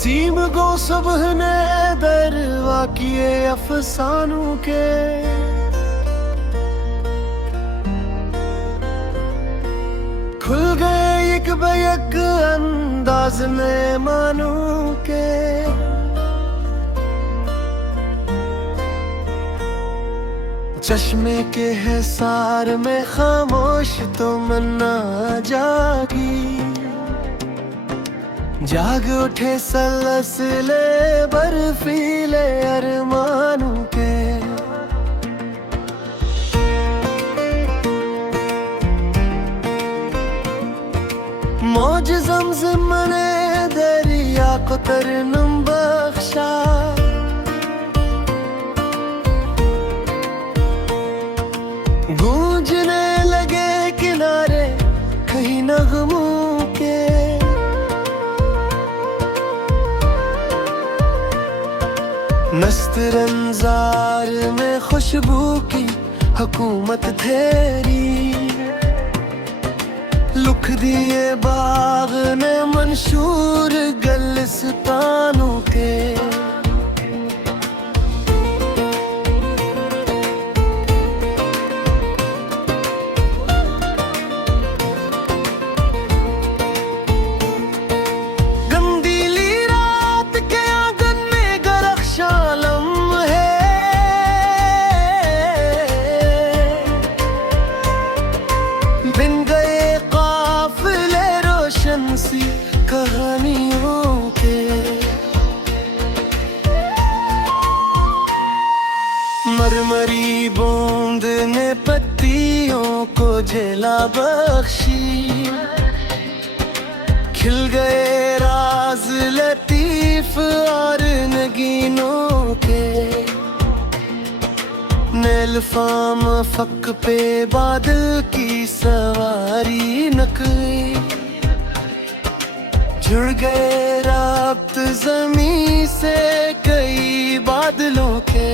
नसीम गो सुबह ने दरवा किए अफसानों के, खुल गए एक बैक अंदाज में मानू के। चश्मे के है सार में खामोश तो मन्ना जागी, जाग उठे सलसले बर्फीले अरमानों के। मौज ज़मज़म ने दरिया को तरन्नुम बख्शा, गूंजने लगे किनारे कहीं नगमों के। नस्तरंजार में खुशबू की हुकूमत तेरी, लुक दिए बाग ने मंशूर गलिस्तानों के। गंदीली रात के आंगन में गरख्शा लम्हे, बिन गए सी कहानियों के। मरमरी बूंद ने पत्तियों को जला बख्शी, खिल गए राज लतीफ और नगीनों के। नीलफाम फक पे बादल की सवारी नकली, जुड़ गए राब्त ज़मीं से कई बादलों के।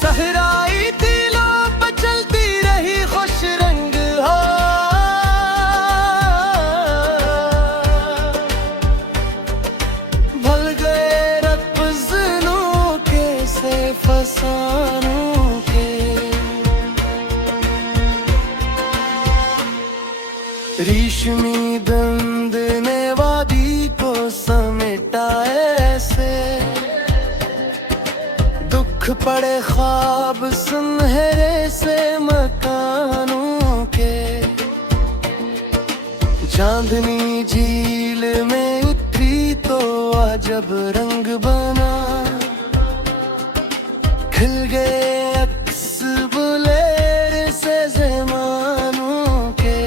सहराई तीलों पर चलती रही खुश रंग हो, भल गए फसानों के। रेशमी दंद ने वादी को समेटा ऐसे, दुख पड़े ख्वाब सुनहरे से मकानों के। चांदनी झील में उतरी तो अजब रंग बना, खिल गए अक्स बुलेर से ज़मानों के।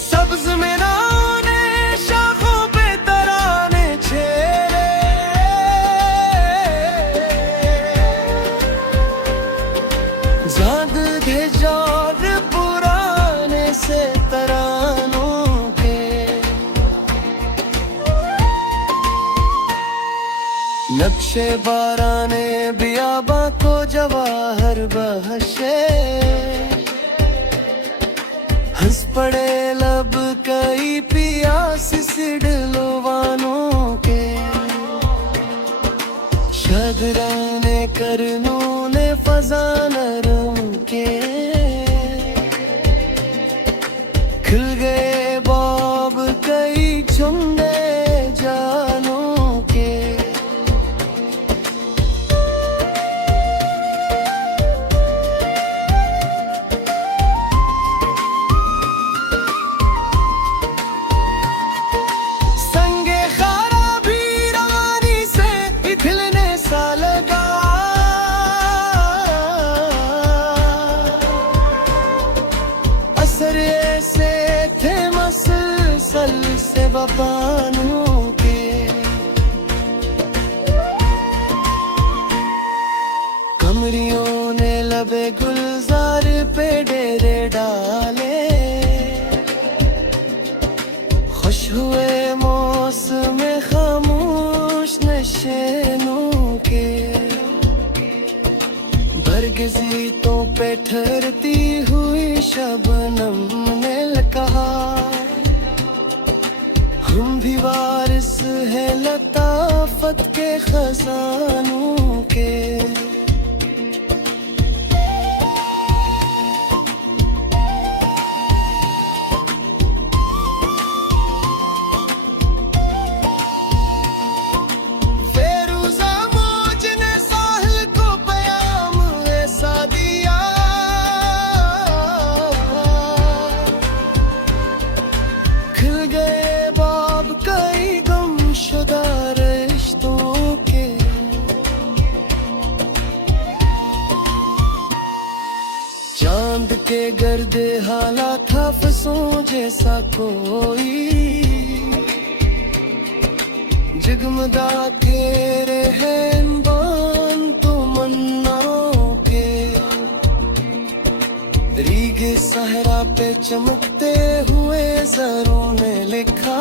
सब्ज़ मीनारों ने शाखों पे तराने छेड़े, जाग दे जोर पुराने से तरानों के। नक्शे बाराने बियाबा को जवाहर बहशे, हंस पड़े लब कई पियास सिडलवानों के। शदराने करनूं ने फजा नरम के, खिल गए बाब कई चुमने जानों के। संगे खारा भी रवानी से इखलने सा लगा, असर ऐसे थे मसलसल से बपानों के। कमरियों ने लबे गुलजार के जीतों पे ठहरती हुई शबनम ने कहा, हम भी वारिस हैं लताफत के खजानों के। चांद के गर्दे हाला था फसों जैसा कोई, जगमगाते रहे बान तो मन्नाओं के। रीगे सहरा पे चमकते हुए ज़रों ने लिखा,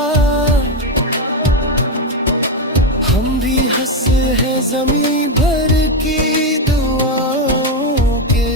हम भी हंस है ज़मीं भर की दुआओं के।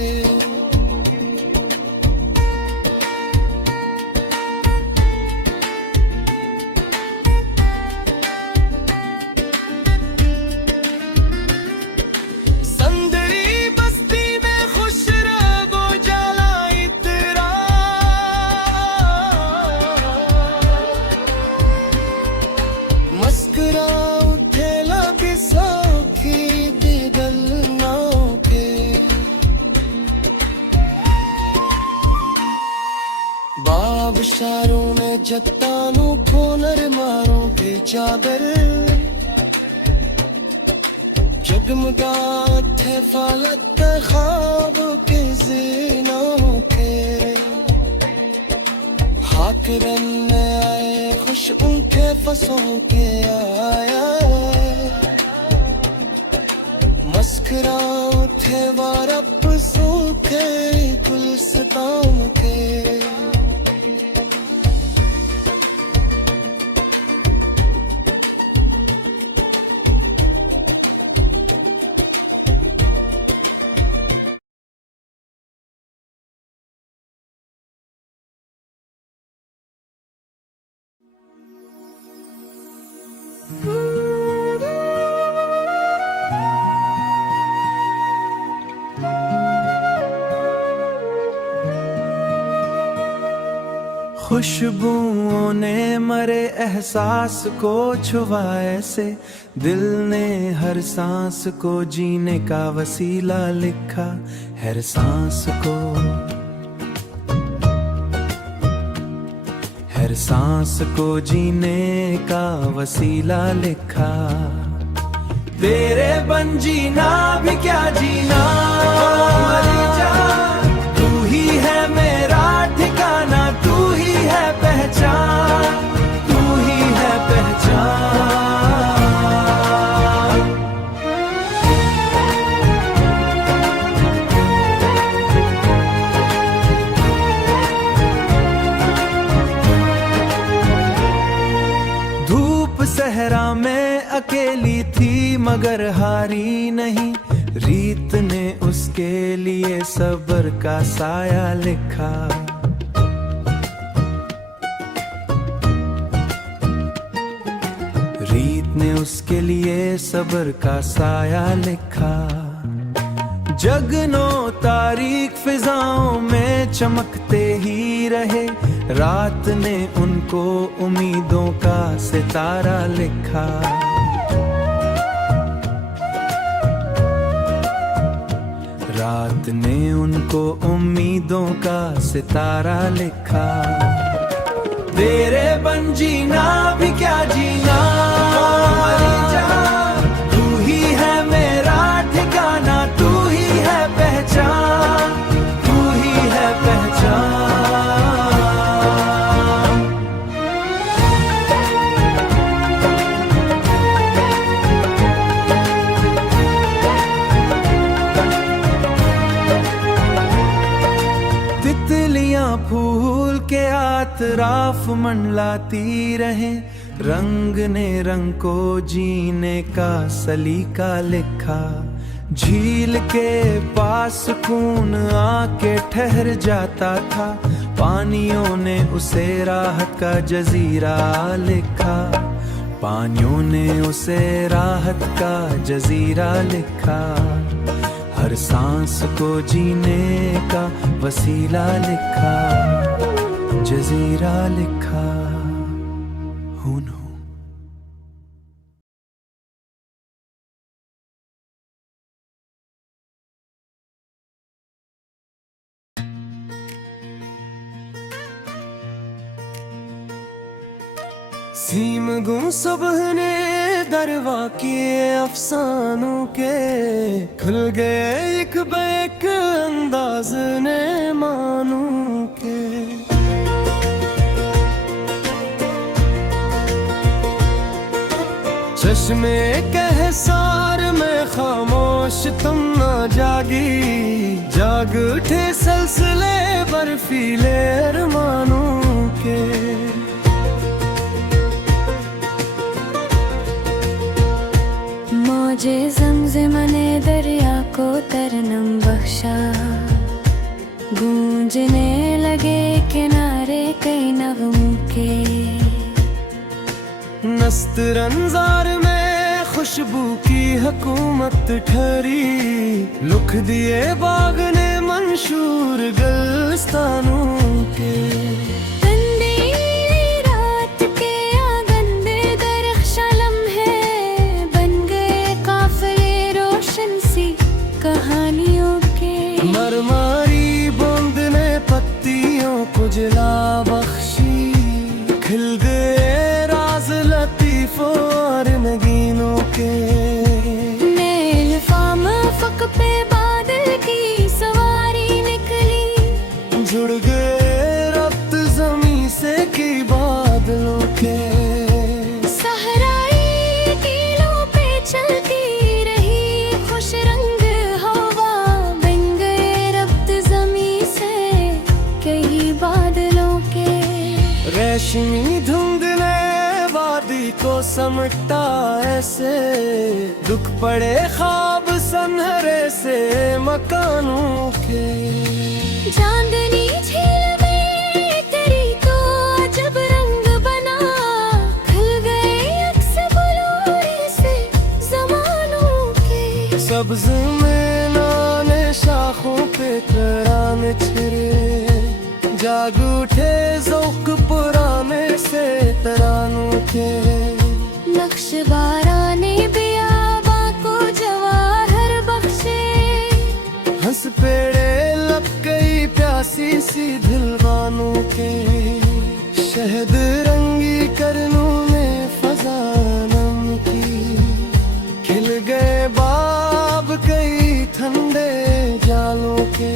बाबशारों ने जत्तानों को नरमारों के चादर, जगमगाते फालत ख्वाब के ज़ीनों के। हाकिरन में आए खुश उनके फसों के आया, मस्कराते वारब सूखे गुलस्तान के। खुशबुओं ने मरे एहसास को छुआ से, दिल ने हर सांस को जीने का वसीला लिखा, हर सांस को, हर सांस को जीने का वसीला लिखा। तेरे बन जीना भी क्या जीना, मरी जा तू ही है मेरा ठिकाना, तू ही है पहचान, तू ही है पहचान। धूप सहरा में अकेली थी मगर हारी नहीं, रीत ने उसके लिए सब्र का साया लिखा। रीत ने उसके लिए सब्र का साया लिखा। जगनो तारीख फिजाओं में चमकते ही रहे, रात ने उनको उम्मीदों का सितारा लिखा। रात ने उनको उम्मीदों का सितारा लिखा। तेरे बन जीना भी क्या जीना, मरी जा तू ही है मेरा ठिकाना, तू ही है पहचान, तू ही है पहचान। तितलियां फूल के आतराफ मंडलाती रहे, रंग ने रंग को जीने का सलीका लिखा। झील के पास सुकून आके ठहर जाता था, पानियों ने उसे राहत का जजीरा लिखा, पानियों ने उसे राहत का जजीरा लिखा, हर सांस को जीने का वसीला लिखा, जजीरा लिखा। हून हूँ सीम गुम सुबह ने दरवा किए अफसानों के, खुल गए एक बैक अंदाज ने मानू के। चश्मे कहसार में खामोश तुम ना जागी, जाग उठे सिलसिले बर्फीले अरमानों के। मौजे ज़मज़म ने दरिया को तरनम बख्शा, गूंजने लगे किनारे कई नगमों के। नस्त रंजार में खुशबू की हुकूमत ठहरी, लुक दिए बाग ने मंशूर गुलस्तानों के। कहानियों के मरमारी बूंद ने पत्तियों को जला बख्शी, खिल गए राज लतीफों और नगीनों के। नील फाम फक पे बादल की सवारी निकली, जुड़ गए रब्त ज़मीं से की बादलों के। सहराई टीलों पे चलती रही खुश रंग रेशमी धुंध ने वादी को समटा ऐसे, दुख पड़े ख्वाब सनहरे से मकानों के। चांदनी झील में तेरी तो अजब रंग बना, खिल गए अक्स बलूरी से ज़मानों के। सब्ज़ में नाने शाखों पे तराने छिरे, जाग उठे ज़ौक़ पुराने से तरानों के। नक्श बाराने बियाबा को जवाहर बख्शे, हंस पेड़े लब गई प्यासी सी दिलवानों के। शहद रंगी करनों ने फज़ा नम की, खिल गए बाब कई ठंडे जालों के।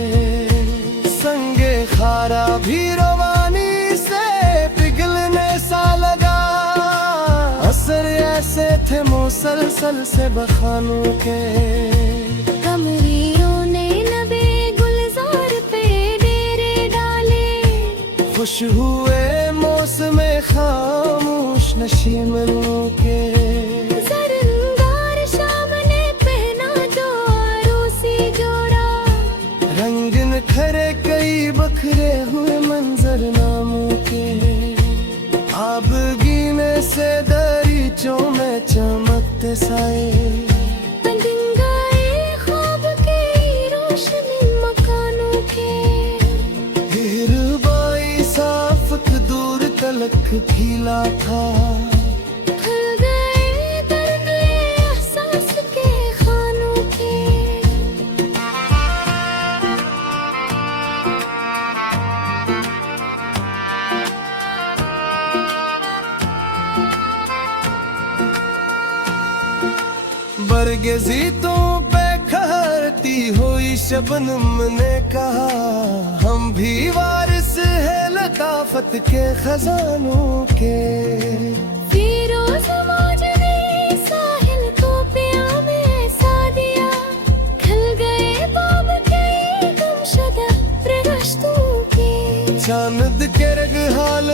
संगे खारा भी रवानी से पिघलने सा लगा, असर ऐसे थे मुसलसल से बखानों के। कमरियों ने नबे गुलजार पे डेरे डाले, खुश हुए मौसम खामोश नशीमनों के। ज़रनगार शाम ने पहना जो अरूसी जोड़ा, रंगन खरे कई बखरे हुए मंजर नामों के। आबगीने से दरीचों में चमकते साए, बंदिंगाए ख्वाब के रोशनी मकानों के। हिरबाई साफक दूर तलक खिला था, खुल गए दरगले एहसास के खानों के। बरगज़ीतों पे खहरती हुई शबनम ने कहा, हम भी वारिस है लताफत के खजानों के। फिरोज़ मौज ने साहिल को पिया में ऐसा दिया, खिल गए बाब के गुमशुदा रिश्तों के। चांद के रग हाल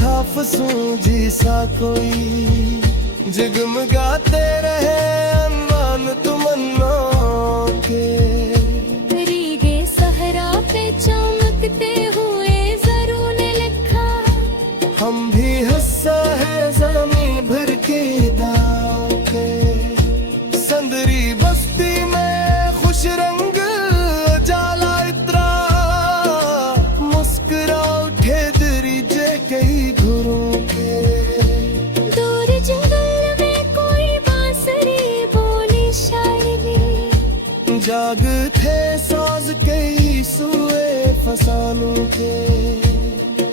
था फसूंजी सा कोई, जगमगाते रहे अनवान तुमन्नाओं के। रीगे सहरा पे चमकते हुए जरू ने लिखा, हम भी हिस्सा है ज़मीं भर के दाव के। संदरी बस्ती में खुश रंग जाला इतरा, मुस्कुरा उठे दरीजे कई घरों के। दूर जंगल में कोई बांसुरी बोली शायरी, जाग थे साज कई सुए फसानों के।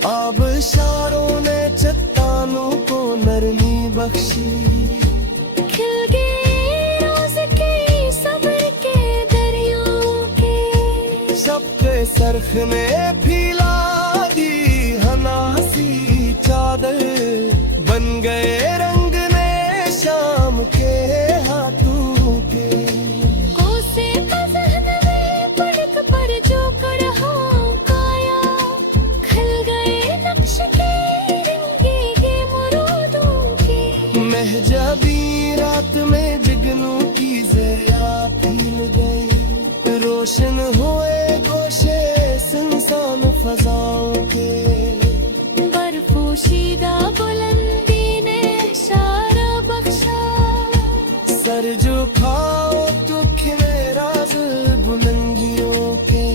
आबशारों ने चट्टानों को नरमी बख्शी, खिल गए रोज के सब्र के दरियाओं के। सबके सरख ने फैला दी हनासी चादर, बन गए रंग ने शाम के हाथों के। कोसे का जहन में पड़क पर जो कर काया, खिल गए नक्श के रंगीगे मुरादों के। महजबी रात में जगनों की ज़या फैल गई, रोशन हुए गोशे सुनसान फजाओं के। बर्फोशीदा बुलंदी ने इशारा बख्शा, सर झुकाओ तो खिले राज बुलंदियों के।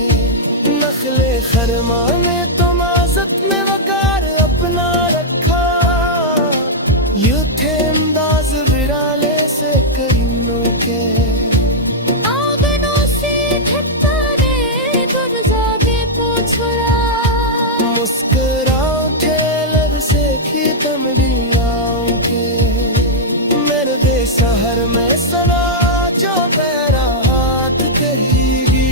नखले खरमा ने तो माजत में वकार अपना रखा, ये थे अंदाज विराले से करीनों के। आंगनों से धक्का दे गुलज़ादे को छुड़ा, मुस्कुराओ थे लब से खीतम दियाओं के। मेरे दे शहर में सना जो पैरा हाथ कहेगी,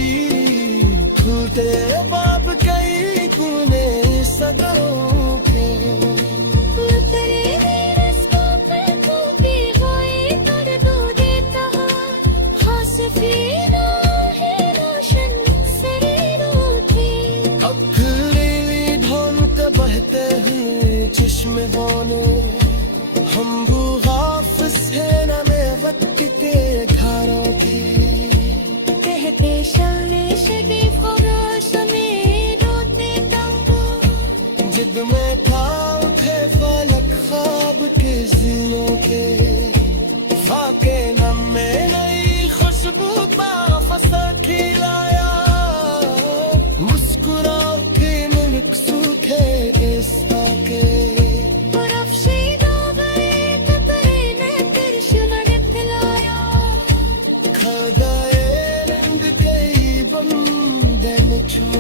फूटे बाप कई गुने सदरों के। उतरे रस्तों पे कूपी हुई दर्दो देता, हासिफीना है रोशन शरीरों की। अब खुली ढोंक बहते हुए चश्मे बने, हम वो हाफिज है न में वक्त के घरों की। कहते शौले शरीफ खुराश में रोते तंबू, जिद में था उठे फलक ख्वाब के जिलों के। फाके नम में नई खुशबू बाफसा खिलाया, मुस्कुराओ के मुल्क सूखे इस के। पुरफ्शीदा गए कतरे ने तिरशुल निकलाया, खा गए रंग कई बंदे में छो